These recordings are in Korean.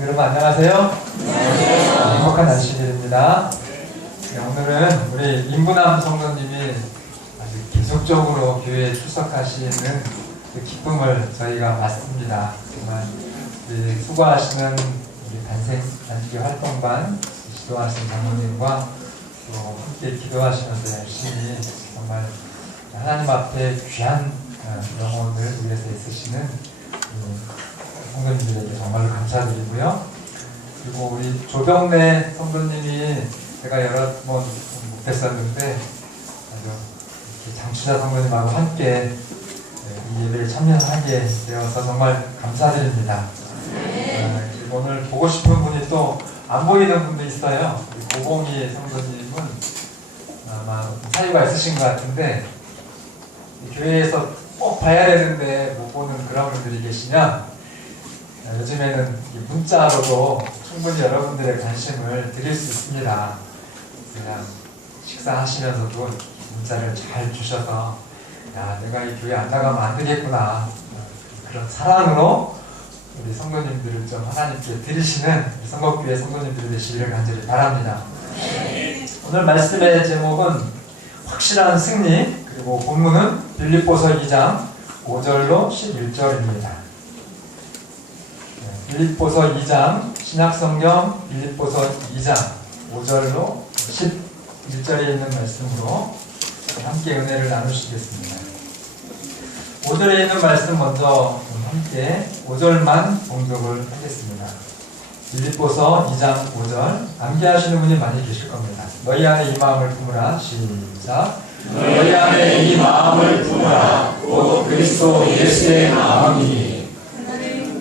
여러분 안녕하세요. 행복한 안식일입니다. 네, 오늘은 우리 임분함 성도님이 아주 계속적으로 교회에 출석하시는 그 기쁨을 저희가 맞습니다. 정말 우리 수고하시는 우리 단기 활동반 지도하시는 장로님과 또 함께 기도하시면서 열심히 정말 하나님 앞에 귀한 영혼을 위해서 애쓰시는 성도님들에게 정말로 감사드리고요. 그리고 우리 조병래 성도님이 제가 여러 번 못 뵀었는데 아주 장추자 성도님하고 함께 이 예배에 참여하게 되어서 정말 감사드립니다. 그리고 오늘 보고 싶은 분이 또 안 보이는 분도 있어요. 고봉희 성도님은 아마 사유가 있으신 것 같은데 교회에서 꼭 봐야 되는데 못 보는 그런 분들이 계시면 요즘에는 문자로도 충분히 여러분들의 관심을 드릴 수 있습니다. 그냥 식사하시면서도 문자를 잘 주셔서 야, 내가 이 교회 안 나가면 안 되겠구나, 그런 사랑으로 우리 성도님들을 좀 하나님께 드리시는 성곡교회 성도님들이 되시기를 간절히 바랍니다. 오늘 말씀의 제목은 확실한 승리, 그리고 본문은 빌립보서 2장 5절로 11절입니다. 빌립보서 2장, 신약성경 빌립보서 2장 5절로 11절에 있는 말씀으로 함께 은혜를 나누시겠습니다. 5절에 있는 말씀 먼저 함께 5절만 봉독을 하겠습니다. 빌립보서 2장 5절, 암기하시는 분이 많이 계실 겁니다. 너희 안에 이 마음을 품으라. 시작. 너희 안에 이 마음을 품으라. 곧 그리스도 예수의 마음이니.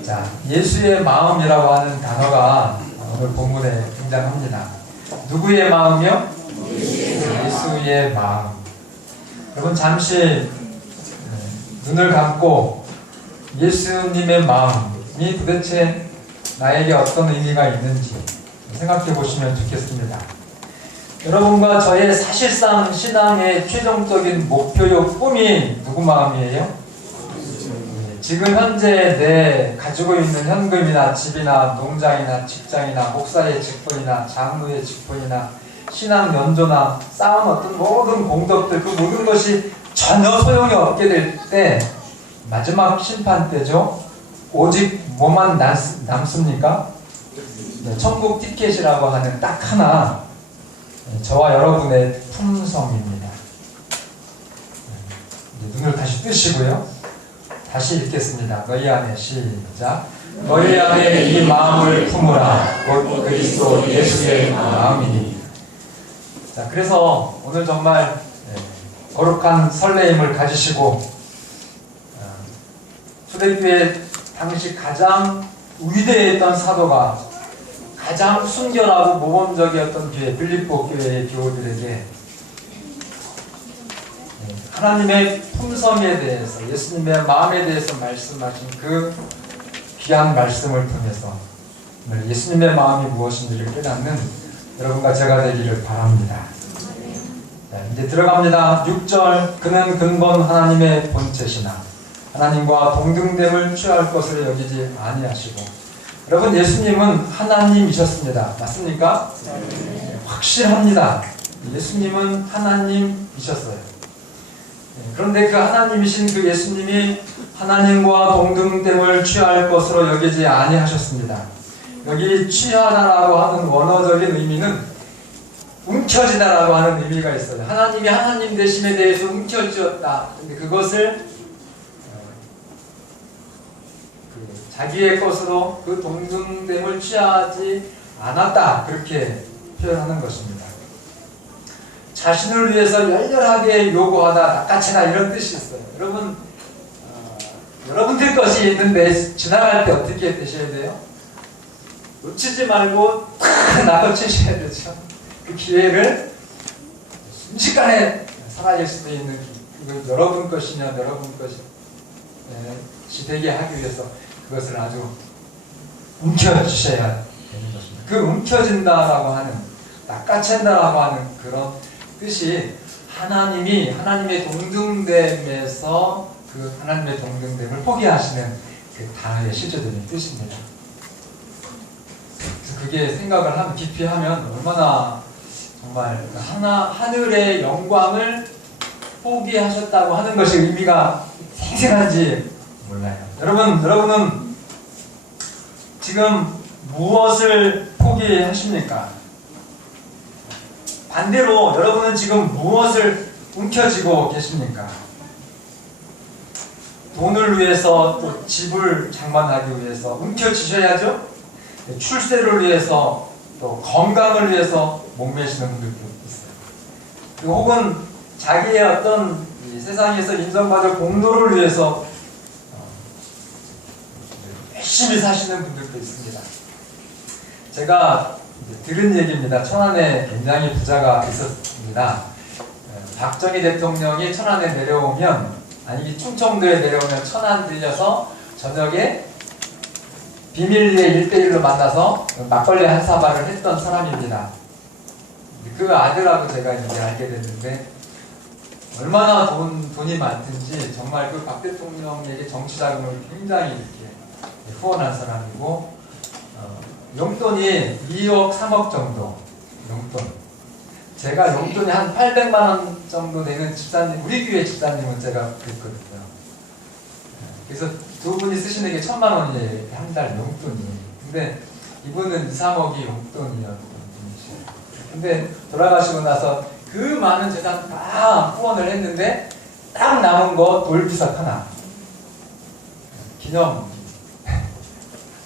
자, 예수의 마음이라고 하는 단어가 오늘 본문에 등장합니다. 누구의 마음이요? 예수의 마음. 여러분 잠시 눈을 감고 예수님의 마음이 도대체 나에게 어떤 의미가 있는지 생각해 보시면 좋겠습니다. 여러분과 저의 사실상 신앙의 최종적인 목표요 꿈이 누구 마음이에요? 지금 현재 내 가지고 있는 현금이나 집이나 농장이나 직장이나 목사의 직분이나 장로의 직분이나 신앙 연조나 쌓은 어떤 모든 공덕들, 그 모든 것이 전혀 소용이 없게 될 때 마지막 심판 때죠. 오직 뭐만 남습니까? 천국 티켓이라고 하는 딱 하나, 저와 여러분의 품성입니다. 눈을 다시 뜨시고요. 다시 읽겠습니다. 너희 안에, 시작. 너희 안에 이 마음을 품으라. 곧 그리스도 예수의 마음이니. 자, 그래서 오늘 정말 거룩한 설레임을 가지시고 초대교회 당시 가장 위대했던 사도가 가장 순결하고 모범적이었던 교회 빌립보 교회의 교우들에게 하나님의 품성에 대해서, 예수님의 마음에 대해서 말씀하신 그 귀한 말씀을 통해서 예수님의 마음이 무엇인지를 깨닫는 여러분과 제가 되기를 바랍니다. 자, 이제 들어갑니다. 6절, 그는 근본 하나님의 본체시나 하나님과 동등됨을 취할 것을 여기지 아니하시고. 여러분, 예수님은 하나님이셨습니다. 맞습니까? 확실합니다. 예수님은 하나님이셨어요. 그런데 그 하나님이신 그 예수님이 하나님과 동등됨을 취할 것으로 여기지 아니하셨습니다. 여기 취하다라고 하는 원어적인 의미는 움켜쥐다라고 하는 의미가 있어요. 하나님이 하나님 되심에 대해서 움켜쥐었다. 근데 그것을 자기의 것으로 그 동등됨을 취하지 않았다, 그렇게 표현하는 것입니다. 자신을 위해서 열렬하게 요구하다, 낚아채다, 이런 뜻이 있어요. 여러분, 여러분들 것이 있는데 지나갈 때 어떻게 되셔야 돼요? 놓치지 말고 탁 낚아채셔야 되죠. 그 기회를 순식간에 사라질 수도 있는, 여러분 것이면 여러분 것이 되게 하기 위해서 그것을 아주 움켜쥐셔야 되는 것입니다. 그 움켜진다라고 하는, 낚아챈다라고 하는 그런 뜻이 하나님이 하나님의 동등됨에서 그 하나님의 동등됨을 포기하시는 그 단어의 실제적인 뜻입니다. 그래서 그게 생각을 하면 깊이 하면 얼마나 정말 하늘의 영광을 포기하셨다고 하는 것이 의미가 생생한지 몰라요. 여러분은 지금 무엇을 포기하십니까? 반대로 여러분은 지금 무엇을 움켜쥐고 계십니까? 돈을 위해서, 또 집을 장만하기 위해서 움켜쥐셔야죠. 출세를 위해서, 또 건강을 위해서 목매시는 분들도 있어요. 그리고 혹은 자기의 어떤 이 세상에서 인정받을 공로를 위해서 열심히 사시는 분들도 있습니다. 제가 들은 얘기입니다. 천안에 굉장히 부자가 있었습니다. 박정희 대통령이 천안에 내려오면, 아니 충청도에 내려오면 천안 들려서 저녁에 비밀리에 1대1로 만나서 막걸리 한 사발을 했던 사람입니다. 그 아들하고 제가 이제 알게 됐는데, 얼마나 돈이 많든지 정말 그 박 대통령에게 정치 자금을 굉장히 이렇게 후원한 사람이고, 용돈이 2억 3억 정도 용돈. 제가 용돈이 한 800만 원 정도 되는 집사님, 우리 교회 집사님은 제가 그랬거든요. 그래서 두 분이 쓰시는 게 1000만 원이에요. 한 달 용돈이. 근데 이분은 2, 3억이 용돈이었던 분이시에요. 근데 돌아가시고 나서 그 많은 재산 다 후원을 했는데 딱 남은 거 돌비석 하나. 기념.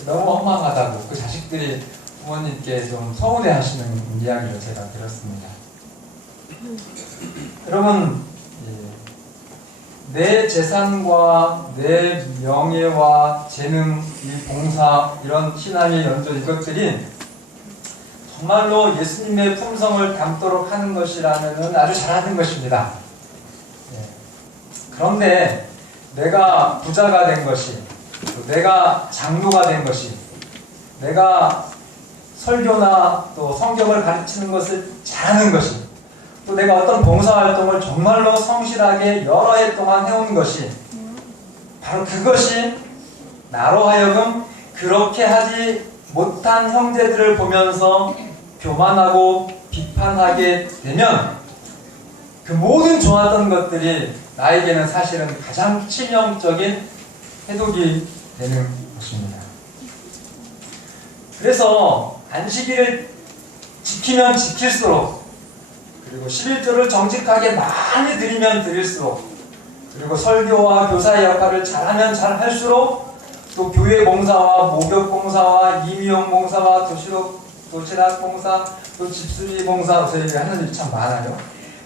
너무 허망하다고 그 자식들이 부모님께 좀 서운해 하시는 이야기를 제가 들었습니다. 여러분, 내 재산과 내 명예와 재능, 이 봉사, 이런 신앙의 연조, 이것들이 정말로 예수님의 품성을 담도록 하는 것이라면 아주 잘하는 것입니다. 그런데 내가 부자가 된 것이, 내가 장로가 된 것이, 내가 설교나 또 성경을 가르치는 것을 잘하는 것이, 또 내가 어떤 봉사활동을 정말로 성실하게 여러 해 동안 해온 것이, 바로 그것이 나로 하여금 그렇게 하지 못한 형제들을 보면서 교만하고 비판하게 되면, 그 모든 좋았던 것들이 나에게는 사실은 가장 치명적인 해독이 되는 것입니다. 그래서 안식일을 지키면 지킬수록, 그리고 11조를 정직하게 많이 드리면 드릴수록, 그리고 설교와 교사의 역할을 잘하면 잘할수록, 또 교회 봉사와 목욕 봉사와 임용 봉사와 도시락 봉사, 또 집수리 봉사, 저희 하는 일이 참 많아요.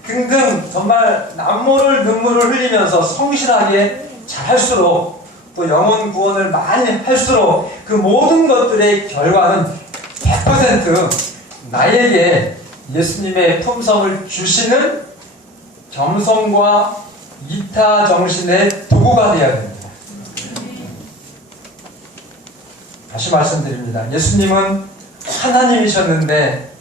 등등 정말 남모를 눈물을 흘리면서 성실하게 잘할수록, 또 영혼 구원을 많이 할수록 그 모든 것들의 결과는 100% 나에게 예수님의 품성을 주시는 겸손과 이타 정신의 도구가 되어야 됩니다. 다시 말씀드립니다. 예수님은 하나님이셨는데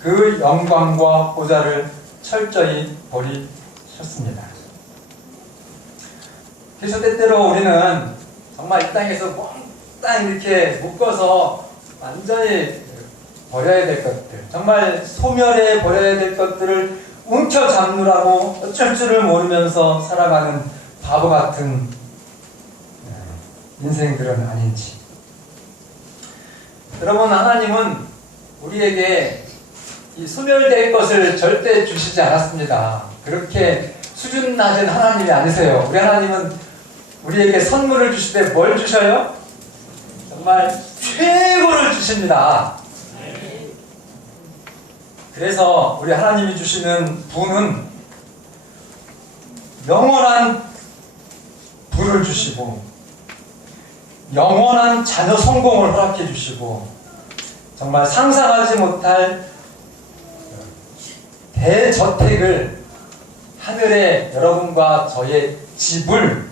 그 영광과 보좌를 철저히 버리셨습니다. 그래서 때때로 우리는 정말 이 땅에서 몽땅 이렇게 묶어서 완전히 버려야 될 것들, 정말 소멸해 버려야 될 것들을 움켜잡느라고 어쩔 줄을 모르면서 살아가는 바보 같은 인생들은 아닌지. 여러분, 하나님은 우리에게 이 소멸될 것을 절대 주시지 않았습니다. 그렇게 수준 낮은 하나님이 아니세요. 우리 하나님은 우리에게 선물을 주실 때 뭘 주셔요? 정말 최고를 주십니다. 그래서 우리 하나님이 주시는 부는 영원한 부를 주시고, 영원한 자녀 성공을 허락해 주시고, 정말 상상하지 못할 대저택을, 하늘에 여러분과 저의 집을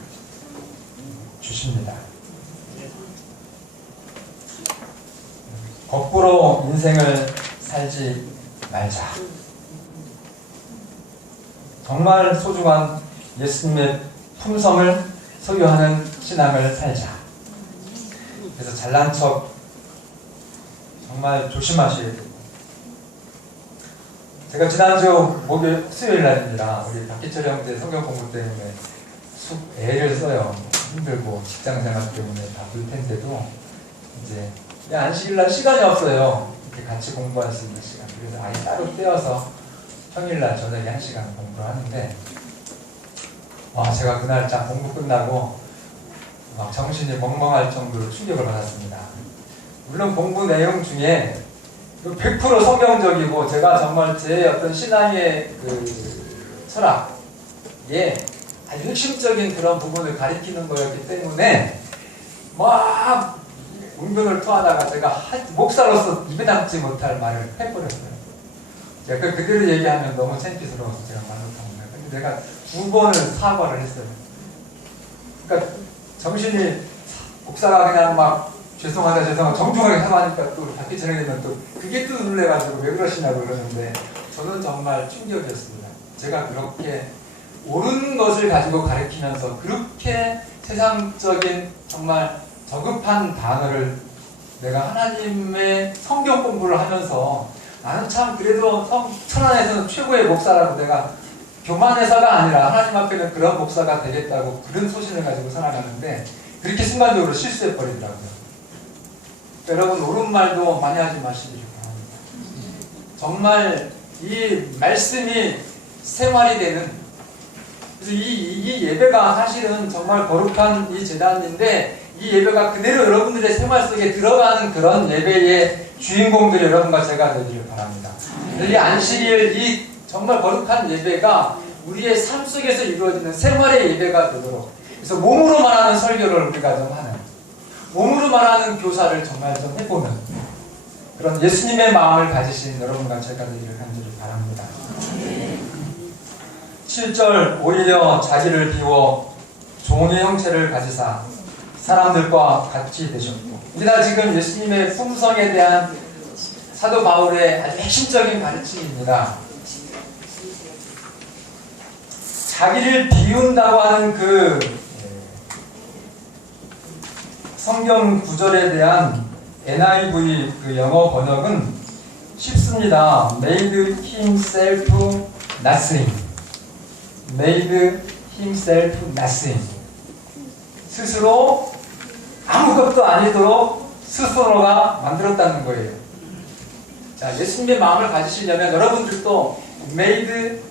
주십니다. 거꾸로 인생을 살지 말자. 정말 소중한 예수님의 품성을 소유하는 신앙을 살자. 그래서 잘난 척 정말 조심하셔야 돼요. 제가 지난주 수요일 날입니다. 우리 박기철 형제 성경 공부 때문에 애를 써요. 힘들고 직장 생활 때문에 바쁠 텐데도 이제 안식일 날 시간이 없어요. 이렇게 같이 공부할 수 있는 시간. 그래서 아예 따로 떼어서 평일 날 저녁에 1시간 공부를 하는데 제가 그날 딱 공부 끝나고 막 정신이 멍멍할 정도로 충격을 받았습니다. 물론 공부 내용 중에 100% 성경적이고 제가 정말 제 어떤 신앙의 그 철학에 아주 핵심적인 그런 부분을 가리키는 거였기 때문에 막 운동을 토하다가 제가 목사로서 입에 담지 못할 말을 해버렸어요. 제가 그대로 얘기하면 너무 창피스러워서 제가 말 못합니다. 근데 내가 2번을 사과를 했어요. 그러니까 정신이 목사가 그냥 막 죄송하다 정중하게 사과하니까 또 박기철이 되면 또 그게 또 놀래가지고 왜 그러시냐고 그러는데 저는 정말 충격이었습니다. 제가 그렇게 옳은 것을 가지고 가르치면서 그렇게 세상적인 정말 저급한 단어를 내가 하나님의 성경 공부를 하면서 나는 참 그래도 천안에서는 최고의 목사라고 내가 교만해서가 아니라 하나님 앞에는 그런 목사가 되겠다고 그런 소신을 가지고 살아가는데 그렇게 순간적으로 실수해버리더라고요. 여러분 옳은 말도 많이 하지 마시기를 바랍니다. 정말 이 말씀이 생활이 되는 그래서 이 예배가 사실은 정말 거룩한 이 제단인데 이 예배가 그대로 여러분들의 생활 속에 들어가는 그런 예배의 주인공들이 여러분과 제가 되기를 바랍니다. 이 안식일 이 정말 거룩한 예배가 우리의 삶 속에서 이루어지는 생활의 예배가 되도록 그래서 몸으로 말하는 설교를 우리가 좀 하는 몸으로 말하는 교사를 정말 좀 해보는 그런 예수님의 마음을 가지신 여러분과 제가 되기를 간절히 바랍니다. 7절 오히려 자기를 비워 종의 형체를 가지사 사람들과 같이 되셨고 우리가 지금 예수님의 품성에 대한 사도 바울의 아주 핵심적인 가르침입니다. 자기를 비운다고 하는 그 성경 구절에 대한 NIV 그 영어 번역은 쉽습니다. Made himself nothing. Made himself nothing. 스스로 아무것도 아니도록 스스로가 만들었다는 거예요. 자, 예수님의 마음을 가지시려면 여러분들도 made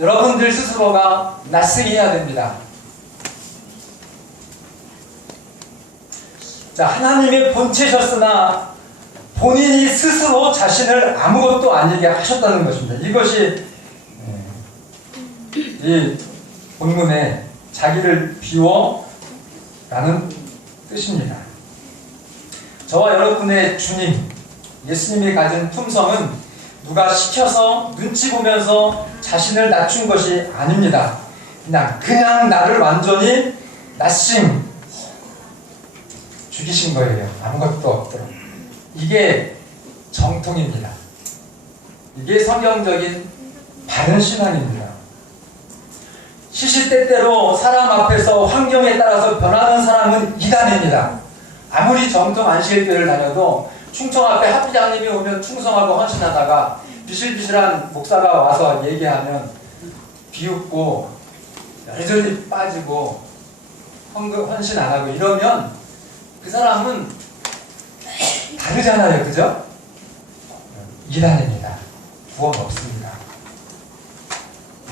여러분들 스스로가 nothing 해야 됩니다. 자, 하나님의 본체셨으나 본인이 스스로 자신을 아무것도 아니게 하셨다는 것입니다. 이것이 이 본문에 자기를 비워 라는 뜻입니다. 저와 여러분의 주님, 예수님이 가진 품성은 누가 시켜서 눈치 보면서 자신을 낮춘 것이 아닙니다. 그냥 나를 완전히 nothing 죽이신 거예요. 아무것도 없도록. 이게 정통입니다. 이게 성경적인 바른 신앙입니다. 시시때때로 사람 앞에서 환경에 따라서 변하는 사람은 이단입니다. 아무리 정통 안식일교회를 다녀도 충청 앞에 합비장님이 오면 충성하고 헌신하다가 비실비실한 목사가 와서 얘기하면 비웃고 여전히 빠지고 헌신 안 하고 이러면 그 사람은 다르잖아요. 그죠? 이단입니다. 구원 없습니다.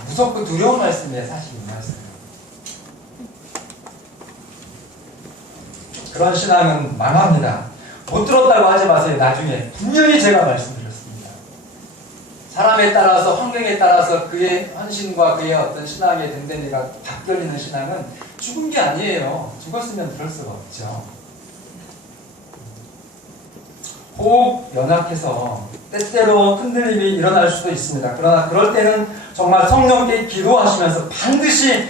무섭고 두려운 말씀이에요. 사실 이 말씀은. 그런 신앙은 망합니다. 못 들었다고 하지 마세요. 나중에 분명히 제가 말씀드렸습니다. 사람에 따라서 환경에 따라서 그의 헌신과 그의 어떤 신앙의 댕댕이가 바뀌어지는 신앙은 죽은 게 아니에요. 죽었으면 그럴 수가 없죠. 호흡 연약해서 때때로 흔들림이 일어날 수도 있습니다. 그러나 그럴 때는 정말 성령께 기도하시면서 반드시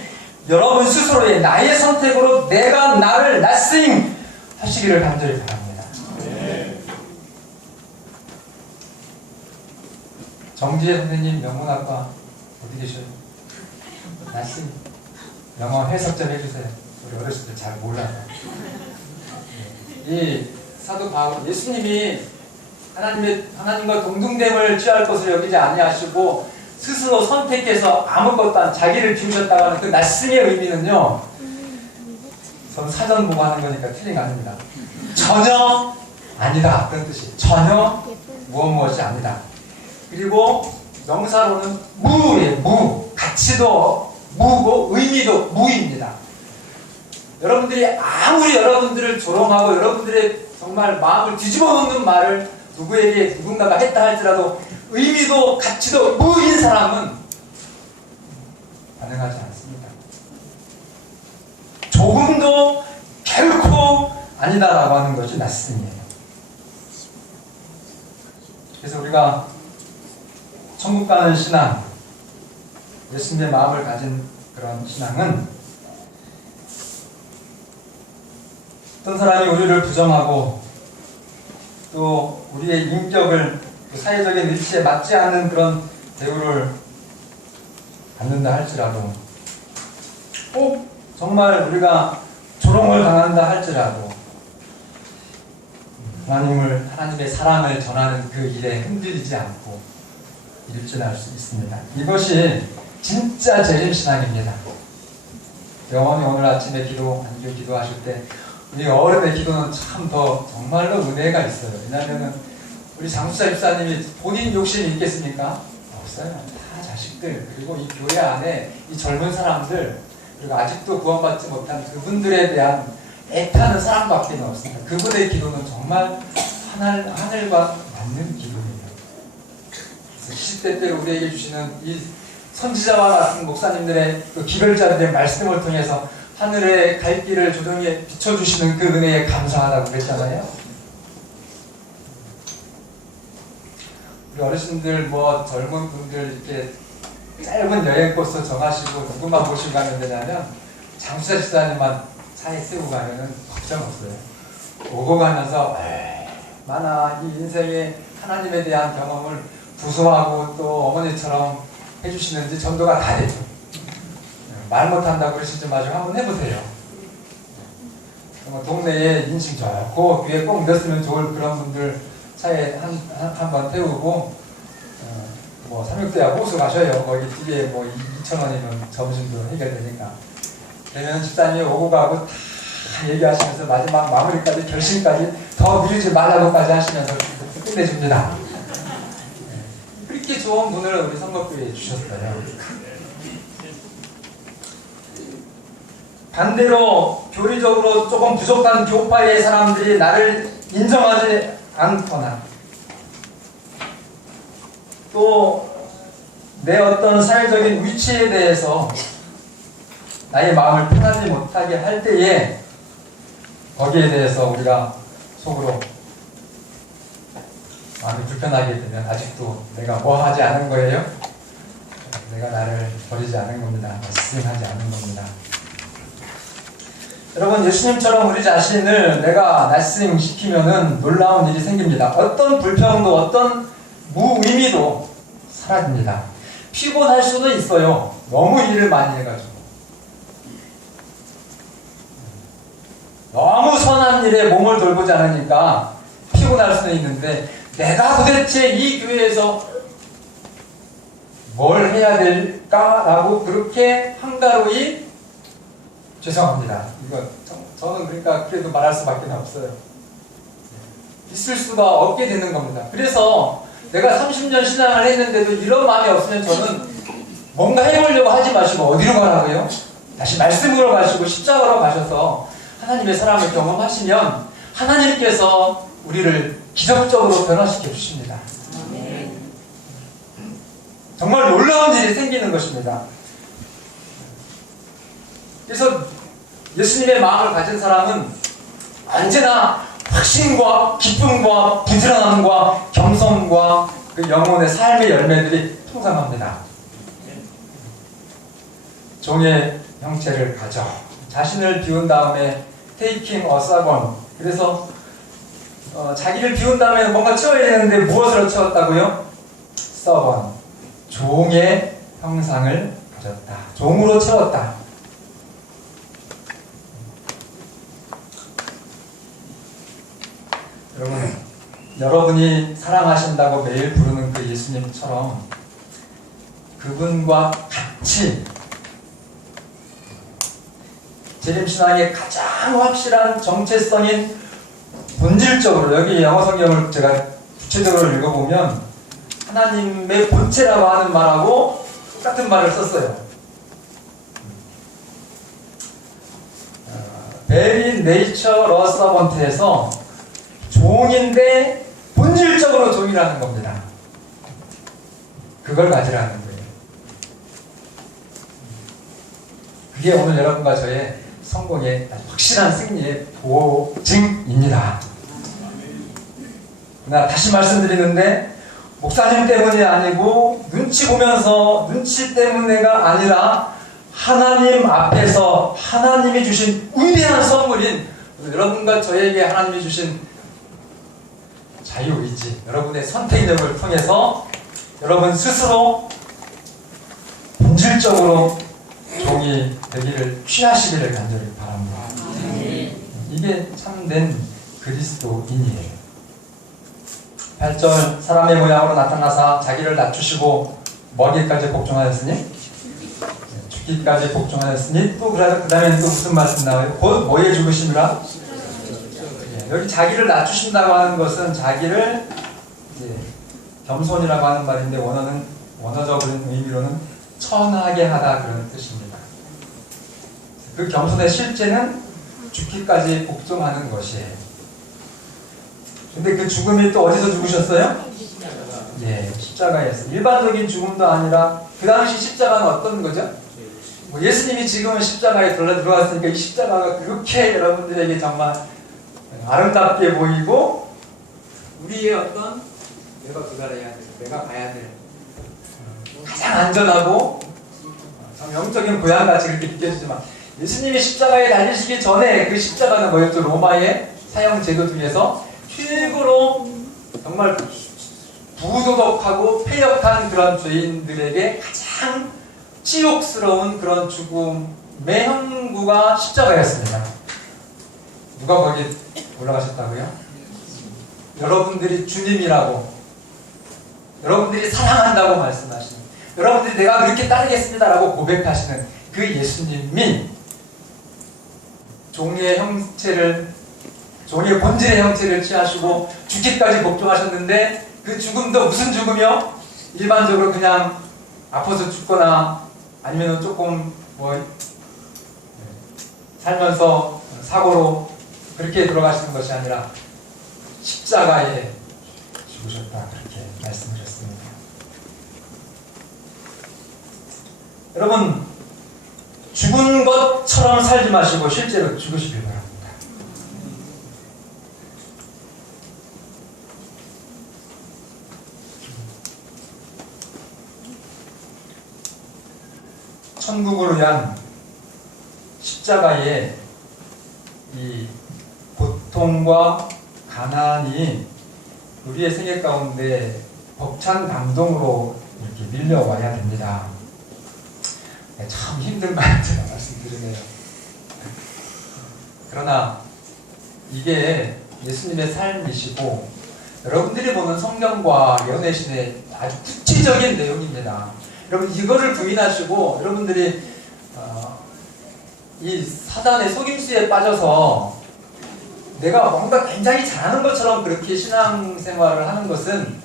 여러분 스스로의 나의 선택으로 내가 나를 nothing 하시기를 간절히 바랍니다. 네. 정지혜 선생님 명문학과 어디 계셔요? nothing 영어 해석 좀 해주세요. 우리 어렸을 때 잘 몰라서. 이 사도 바울, 예수님이 하나님과 동등됨을 취할 것을 여기지 아니하시고 스스로 선택해서 아무것도 안 자기를 비우셨다고 하는 그 말씀의 의미는요, 저는 사전 보고 하는 거니까 틀린 거 아닙니다. 전혀 아니다, 그런 뜻이. 전혀 무엇이 아니다. 그리고 명사로는 무예요. 무. 가치도 무고 의미도 무입니다. 여러분들이 아무리 여러분들을 조롱하고 여러분들의 정말 마음을 뒤집어 놓는 말을 누구에게 누군가가 했다 할지라도 의미도 가치도 무인 사람은 반응하지 않습니다. 조금도 결코 아니다라고 하는 것이 말씀이에요. 그래서 우리가 천국 가는 신앙, 예수님의 마음을 가진 그런 신앙은 어떤 사람이 우리를 부정하고 또 우리의 인격을 또 사회적인 위치에 맞지 않는 그런 대우를 받는다 할지라도, 꼭 정말 우리가 조롱을 당한다 할지라도 하나님의 사랑을 전하는 그 일에 흔들리지 않고 일진할 수 있습니다. 이것이 진짜 재림신앙입니다. 영원히 오늘 아침에 안교 기도하실 때 우리 어른의 기도는 참 더 정말로 은혜가 있어요. 왜냐하면 우리 장수자 집사님이 본인 욕심이 있겠습니까? 없어요. 다 자식들, 그리고 이 교회 안에 이 젊은 사람들, 그리고 아직도 구원받지 못한 그분들에 대한 애타는 사랑밖에 없습니다. 그분의 기도는 정말 하늘과 맞는 기도예요. 그래서 시대때로 우리에게 주시는 이 선지자와 같은 목사님들의 그 기별자들의 말씀을 통해서 하늘의 갈 길을 조정해 비춰주시는 그 은혜에 감사하다고 그랬잖아요. 우리 어르신들, 젊은 분들 이렇게 짧은 여행 코스 정하시고 누구만 모시고 가면 되냐면 장수자 집사님만 차에 세우고 가면은 걱정 없어요. 오고 가면서 얼마나 이 인생의 하나님에 대한 경험을 부수하고 또 어머니처럼 해주시는지 전도가 다 되죠. 말 못한다고 그러시지 마시고 한번 해보세요. 동네에 인심 좋고 귀에 꼭 넣었으면 좋을 그런 분들 차에 한 번 태우고 삼육대야 호수 가셔요. 거기 뒤에 2,000원이면 점심도 해결되니까. 그러면 집사님이 오고 가고 다 얘기하시면서 마지막 마무리까지 결심까지 더 미루지 말라고까지 하시면서 끝내줍니다. 그렇게 좋은 분을 우리 선거교회에 주셨어요. 반대로 교리적으로 조금 부족한 교파의 사람들이 나를 인정하지 않거나 또 내 어떤 사회적인 위치에 대해서 나의 마음을 편하지 못하게 할 때에 거기에 대해서 우리가 속으로 마음이 불편하게 되면 아직도 내가 뭐 하지 않은 거예요? 내가 나를 버리지 않은 겁니다. 말씀하지 않은 겁니다. 여러분, 예수님처럼 우리 자신을 내가 날씬시키면은 놀라운 일이 생깁니다. 어떤 불평도 어떤 무의미도 사라집니다. 피곤할 수도 있어요. 너무 일을 많이 해가지고. 너무 선한 일에 몸을 돌보지 않으니까 피곤할 수는 있는데 내가 도대체 이 교회에서 뭘 해야 될까라고 그렇게 한가로이 죄송합니다. 저는 그러니까 그래도 말할 수밖에 없어요. 있을 수가 없게 되는 겁니다. 그래서 내가 30년 신앙을 했는데도 이런 마음이 없으면 저는 뭔가 해보려고 하지 마시고 어디로 가라고요? 다시 말씀으로 가시고 십자가로 가셔서 하나님의 사랑을 경험하시면 하나님께서 우리를 기적적으로 변화시켜 주십니다. 정말 놀라운 일이 생기는 것입니다. 그래서 예수님의 마음을 가진 사람은 언제나 확신과 기쁨과 부지런함과 겸손과 그 영혼의 삶의 열매들이 풍성합니다. 종의 형체를 가져 자신을 비운 다음에 taking a servant, 그래서 자기를 비운 다음에 뭔가 채워야 되는데 무엇으로 채웠다고요? servant, 종의 형상을 가졌다. 종으로 채웠다. 여러분, 여러분이 사랑하신다고 매일 부르는 그 예수님처럼 그분과 같이 재림신앙의 가장 확실한 정체성인 본질적으로, 여기 영어 성경을 제가 구체적으로 읽어보면 하나님의 본체라고 하는 말하고 똑같은 말을 썼어요. 베리 네이처 러서번트에서 종인데 본질적으로 종이라는 겁니다. 그걸 가지라는 거예요. 그게 오늘 여러분과 저의 성공의 확실한 승리의 보증입니다. 나 다시 말씀드리는데, 목사님 때문이 아니고 눈치 보면서 눈치 때문에가 아니라 하나님 앞에서 하나님이 주신 위대한 선물인 여러분과 저에게 하나님이 주신 자유의지, 여러분의 선택력을 통해서 여러분 스스로 본질적으로 종이 되기를 취하시기를 간절히 바랍니다. 이게 참된 그리스도인이에요. 8절, 사람의 모양으로 나타나사 자기를 낮추시고 머리까지 복종하였으니, 죽기까지 복종하였으니, 또 그 다음에 또 무슨 말씀 나와요? 곧 뭐에 죽으심이라? 여기 자기를 낮추신다고 하는 것은 자기를 겸손이라고 하는 말인데, 원어적인 의미로는 천하게 하다, 그런 뜻입니다. 그 겸손의 실제는 죽기까지 복종하는 것이에요. 근데 그 죽음이 또 어디서 죽으셨어요? 십자가에서. 일반적인 죽음도 아니라, 그 당시 십자가는 어떤 거죠? 예수님이 지금은 십자가에 들어왔으니까 이 십자가가 그렇게 여러분들에게 정말 아름답게 보이고, 우리의 어떤 내가 도달해야 될, 내가 가야 될 가장 안전하고 영적인 고향같이 그렇게 느껴지지만, 예수님이 십자가에 달리시기 전에 그 십자가는 뭐였죠? 로마의 사형 제도 중에서 최고로 정말 부도덕하고 패역한 그런 죄인들에게 가장 치욕스러운 그런 죽음의 형구가 십자가였습니다. 누가 거기 올라가셨다고요? 여러분들이 주님이라고, 여러분들이 사랑한다고 말씀하시는, 여러분들이 내가 그렇게 따르겠습니다라고 고백하시는 그 예수님이 종의 본질의 형체를 취하시고 죽기까지 복종하셨는데, 그 죽음도 무슨 죽음이요? 일반적으로 그냥 아파서 죽거나 아니면 조금 살면서 사고로 그렇게 돌아가시는 것이 아니라 십자가에 죽으셨다, 그렇게 말씀하셨습니다. 여러분, 죽은 것처럼 살지 마시고 실제로 죽으시길 바랍니다. 천국을 위한 십자가의 이 고통과 가난이 우리의 생애 가운데 벅찬 감동으로 이렇게 밀려와야 됩니다. 참 힘든 말들 말씀드리네요. 그러나 이게 예수님의 삶이시고 여러분들이 보는 성경과 연애신의 아주 구체적인 내용입니다. 여러분, 이거를 부인하시고 여러분들이 이 사단의 속임수에 빠져서 내가 뭔가 굉장히 잘하는 것처럼 그렇게 신앙생활을 하는 것은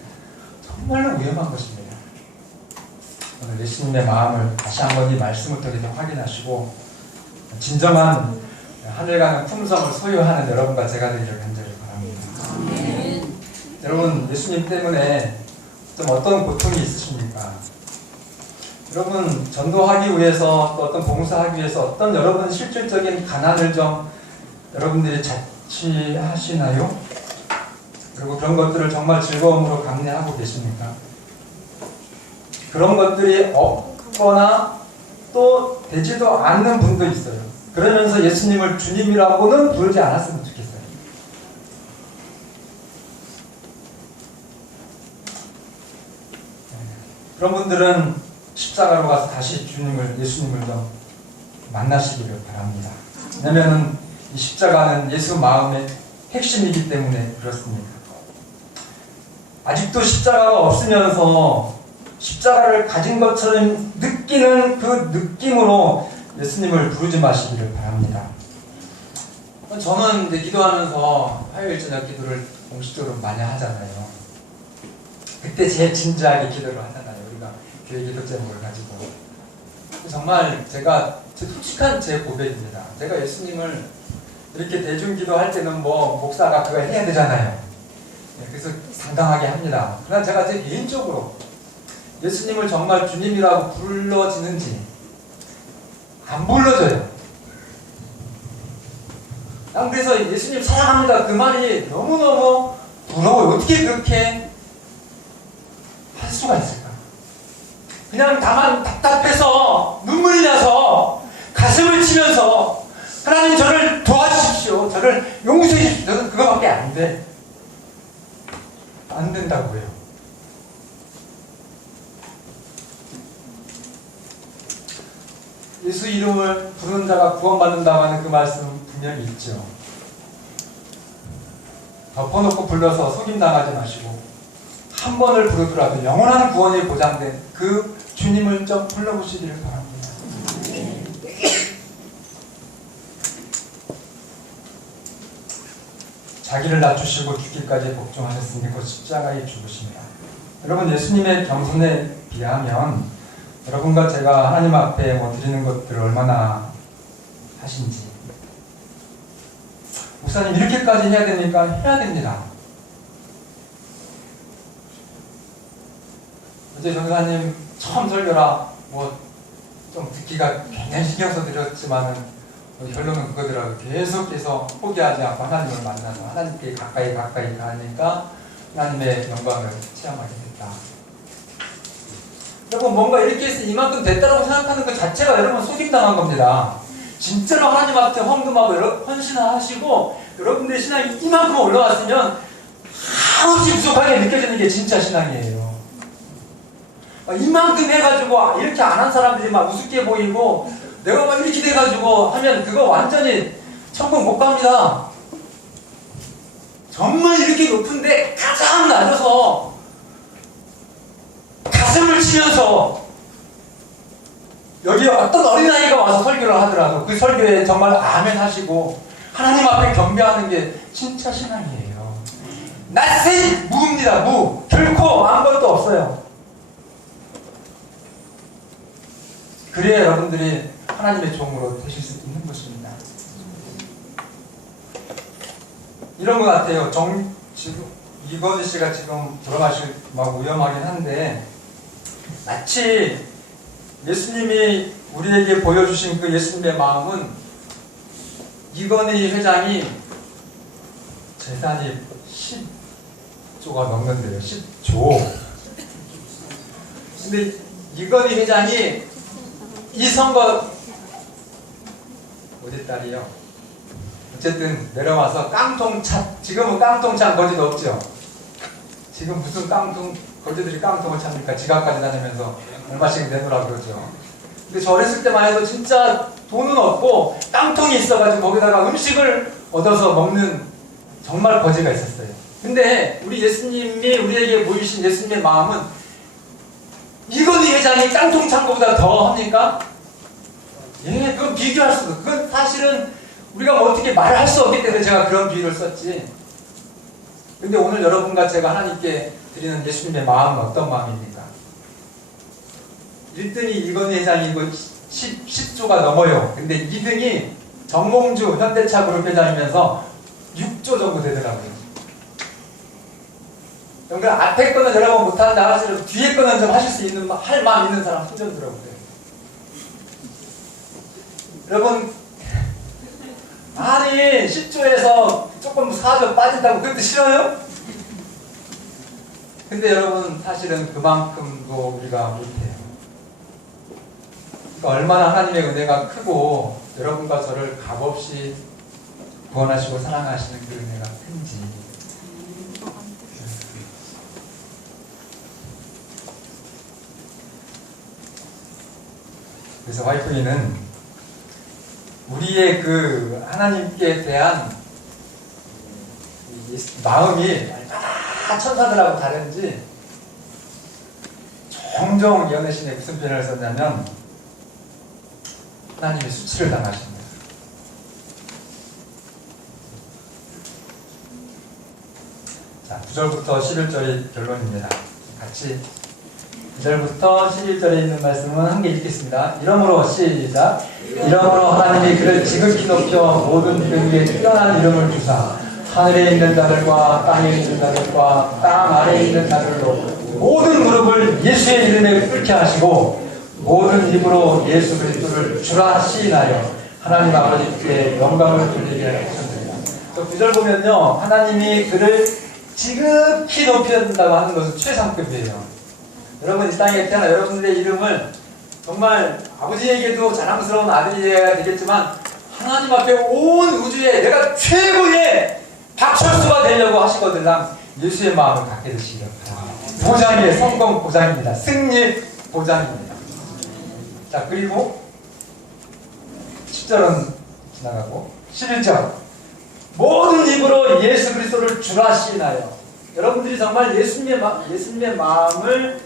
정말로 위험한 것입니다. 오늘 예수님의 마음을 다시 한번 이 말씀을 통해서 확인하시고 진정한 하늘 가는 품성을 소유하는 여러분과 제가 되기를 간절히 바랍니다. 여러분, 예수님 때문에 좀 어떤 고통이 있으십니까? 여러분, 전도하기 위해서 또 어떤 봉사하기 위해서 어떤 여러분 실질적인 가난을 좀 여러분들이 자취하시나요? 그리고 그런 것들을 정말 즐거움으로 감내하고 계십니까? 그런 것들이 없거나 또 되지도 않는 분도 있어요. 그러면서 예수님을 주님이라고는 부르지 않았으면 좋겠어요. 그런 분들은 십자가로 가서 다시 예수님을 좀 만나시기를 바랍니다. 왜냐하면 이 십자가는 예수 마음의 핵심이기 때문에 그렇습니다. 아직도 십자가가 없으면서 십자가를 가진 것처럼 느끼는 그 느낌으로 예수님을 부르지 마시기를 바랍니다. 저는 이제 기도하면서 화요일 저녁 기도를 공식적으로 많이 하잖아요. 그때 제일 진지하게 기도를 하잖아요. 우리가 교회 기도 제목을 가지고. 정말 제가 솔직한 제 고백입니다. 제가 예수님을 이렇게 대중 기도할 때는 뭐 목사가 그거 해야 되잖아요. 그래서 당당하게 합니다. 그러나 제가 제 개인적으로 예수님을 정말 주님이라고 불러지는지 안 불러져요. 난 그래서 예수님 사랑합니다 그 말이 너무너무 부러워요. 어떻게 그렇게 할 수가 있을까? 그냥 다만 답답해서 눈물이 나서 가슴을 치면서 하나님 저를 도와주십시오. 저를 용서해 주십시오. 저는 그거밖에 안 돼. 안 된다고요. 예수 이름을 부르는 자가 구원받는다고 하는 그 말씀은 분명히 있죠. 덮어놓고 불러서 속임당하지 마시고 한 번을 부르더라도 영원한 구원이 보장된 그 주님을 좀 불러보시기를 바랍니다. 자기를 낮추시고 죽기까지 복종하셨으니 그 십자가에 죽으십니다. 여러분 예수님의 겸손에 비하면 여러분과 제가 하나님 앞에 드리는 것들을 얼마나 하신지. 목사님 이렇게까지 해야 됩니까? 해야 됩니다. 어제 전사님 처음 설교라 좀 듣기가 굉장히 신경 써 드렸지만은 결론은 그거더라고요. 계속해서 포기하지 않고 하나님을 만나서 하나님께 가까이 가니까 하나님의 영광을 체험하게 됐다. 여러분 뭔가 이렇게 해서 이만큼 됐다고 생각하는 것 자체가 여러분 속임당한 겁니다. 진짜로 하나님 앞에 헌금하고 헌신하시고 여러분들의 신앙이 이만큼 올라왔으면 한없이 부족하게 느껴지는 게 진짜 신앙이에요. 이만큼 해가지고 이렇게 안 한 사람들이 막 우습게 보이고 내가 막 이렇게 돼가지고 하면 그거 완전히 천국 못 갑니다. 정말 이렇게 높은데 가장 낮아서 가슴을 치면서 여기 어떤 어린아이가 와서 설교를 하더라도 그 설교에 정말 아멘 하시고 하나님 앞에 경배하는 게 진짜 신앙이에요. 낯선 무입니다. 무. 결코 아무것도 없어요. 그래야 여러분들이 하나님의 종으로 되실 수 있는 것입니다. 이런 것 같아요. 지금 이건희 씨가 지금 돌아가실 막 위험하긴 한데 마치 예수님이 우리에게 보여주신 그 예수님의 마음은 이건희 회장이 재산이 10조가 넘는데요. 10조. 근데 이건희 회장이 이 선거 어디 딸이요? 어쨌든 내려와서 깡통차, 지금은 깡통차 거지도 없죠. 지금 무슨 거지들이 깡통을 찹니까? 지갑까지 다니면서 얼마씩 내놓으라고 그러죠. 근데 저 어렸을 때만 해도 진짜 돈은 없고 깡통이 있어가지고 거기다가 음식을 얻어서 먹는 정말 거지가 있었어요. 근데 우리 예수님이 우리에게 보이신 예수님의 마음은 이건희 회장이 깡통 찬 것보다 더 합니까? 예, 그건 비교할 수도. 그건 사실은 우리가 뭐 어떻게 말을 할 수 없기 때문에 제가 그런 비유를 썼지. 근데 오늘 여러분과 제가 하나님께 드리는 예수님의 마음은 어떤 마음입니까? 1등이 이건희 회장이고 10조가 넘어요. 근데 2등이 정몽주 현대차 그룹 회장이면서 6조 정도 되더라고요. 그러니까 앞에 거는 여러분 못하는데 알아서 뒤에 거는 좀 하실 수 있는, 할 마음 있는 사람 손들더라고요. 여러분, 아니 10조에서 조금 4조 빠진다고 그것도 싫어요? 근데 여러분 사실은 그만큼도 우리가 못해요. 그러니까 얼마나 하나님의 은혜가 크고 여러분과 저를 값없이 구원하시고 사랑하시는 그 은혜가 큰지. 그래서 와이프이는 우리의 그 하나님께 대한 마음이 얼마나 다 천사들하고 다른지 종종 연애신에 무슨 표현을 썼냐면 하나님이 수치를 당하십니다. 자, 9절부터 11절이 결론입니다. 같이 9절부터 11절에 있는 말씀은 한 개 읽겠습니다. 이러므로 시작. 이러므로 하나님이 그를 지극히 높여 모든 이름 위에 뛰어난 이름을 주사 하늘에 있는 자들과 땅에 있는 자들과 땅 아래에 있는 자들로 모든 무릎을 예수의 이름에 꿇게 하시고 모든 입으로 예수 그리스도를 주라 시인하여 하나님 아버지께 영광을 돌리게 하셨습니다. 9절 보면요, 하나님이 그를 지극히 높여준다고 하는 것은 최상급이에요. 여러분 이 땅에 태어나 여러분들의 이름을 정말 아버지에게도 자랑스러운 아들이어야 되겠지만 하나님 앞에 온 우주에 내가 최고의 박철수가 되려고 하시거든요. 예수의 마음을 갖게 되시기 바랍니다. 보장이에요. 성공 보장입니다. 승리 보장입니다. 자, 그리고 10절은 지나가고 11절 모든 입으로 예수 그리스도를 주라 시인하여 여러분들이 정말 예수님의 마음을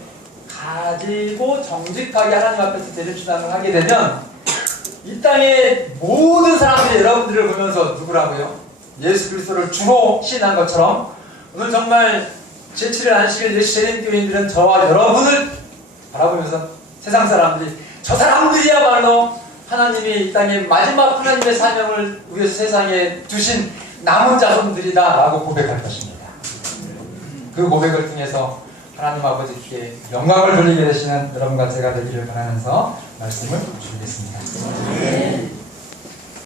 가지고 정직하게 하나님 앞에서 재림신앙을 하게 되면 이 땅의 모든 사람들이 여러분들을 보면서 누구라고요? 예수 그리스도를 주로 시인한 것처럼 오늘 정말 제7일 안식일 예수 재림교인들은 저와 여러분을 바라보면서 세상 사람들이 저 사람들이야말로 하나님이 이 땅에 마지막 하나님의 사명을 위해서 세상에 두신 남은 자손들이다 라고 고백할 것입니다. 그 고백을 통해서 하나님 아버지께 영광을 돌리게 되시는 여러분과 제가 되기를 바라면서 말씀을 드리겠습니다.